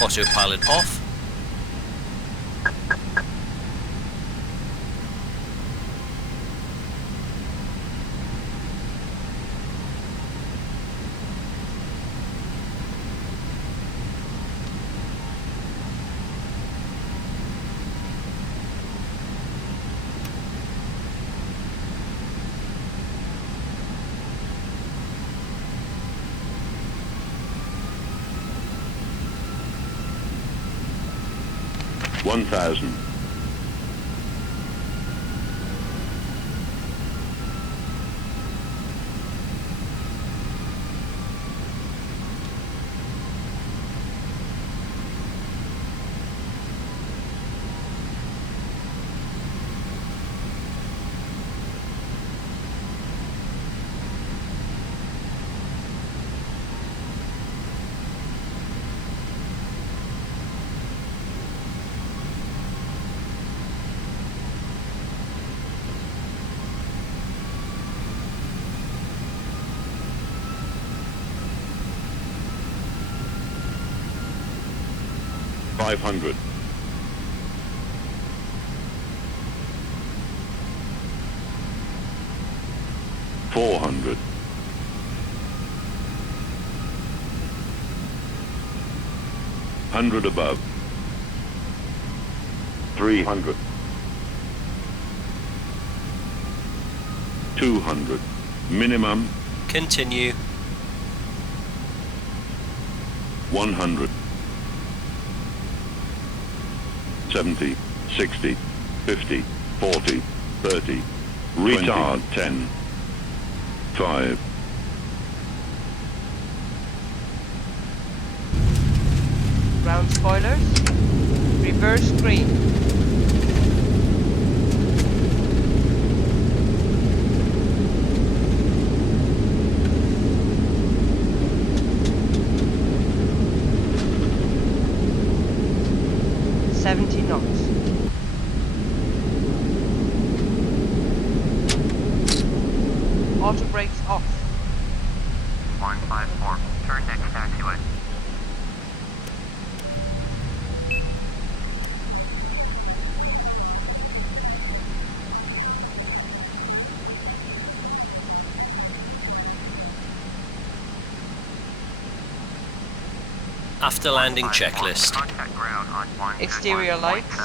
Autopilot off. One thousand. Five hundred. Four hundred. Hundred above. 300. 200. Minimum. Continue. 100. 70, 60, 50, 40, 30. Retard 10. 5. Ground spoilers. Reverse green. Knots. Auto brakes off. 154. Turn next taxiway. After landing checklist. Contact ground on 1. Exterior lights.